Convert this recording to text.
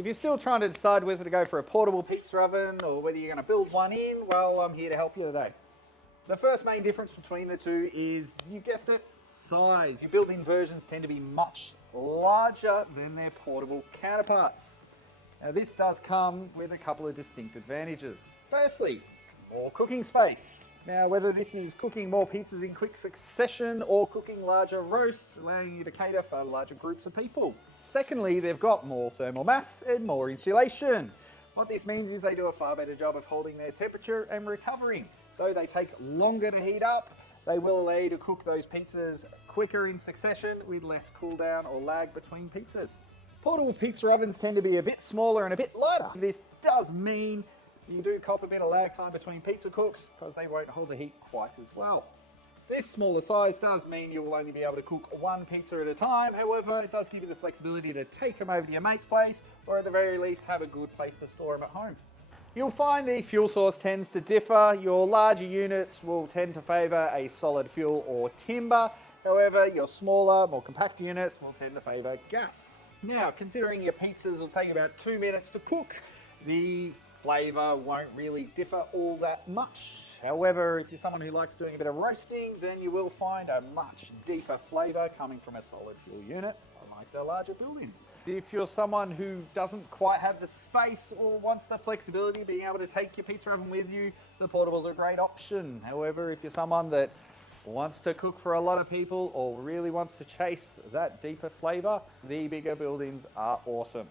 If you're still trying to decide whether to go for a portable pizza oven or whether you're going to build one in, well, I'm here to help you today. The first main difference between the two is, you guessed it, size. Your built-in versions tend to be much larger than their portable counterparts. Now this does come with a couple of distinct advantages. Firstly, more cooking space. Now whether this is cooking more pizzas in quick succession or cooking larger roasts, allowing you to cater for larger groups of people. Secondly, they've got more thermal mass and more insulation. What this means is they do a far better job of holding their temperature and recovering. Though they take longer to heat up, they will allow you to cook those pizzas quicker in succession with less cool down or lag between pizzas. Portable pizza ovens tend to be a bit smaller and a bit lighter. This does mean you do cop a bit of lag time between pizza cooks because they won't hold the heat quite as well. This smaller size does mean you will only be able to cook one pizza at a time. However, it does give you the flexibility to take them over to your mate's place, or at the very least have a good place to store them at home. You'll find the fuel source tends to differ. Your larger units will tend to favour a solid fuel or timber. However, your smaller, more compact units will tend to favour gas. Now, considering your pizzas will take about 2 minutes to cook, the flavour won't really differ all that much. However, if you're someone who likes doing a bit of roasting, then you will find a much deeper flavour coming from a solid fuel unit, unlike the larger buildings. If you're someone who doesn't quite have the space or wants the flexibility of being able to take your pizza oven with you, the portable's a great option. However, if you're someone that wants to cook for a lot of people or really wants to chase that deeper flavour, the bigger buildings are awesome.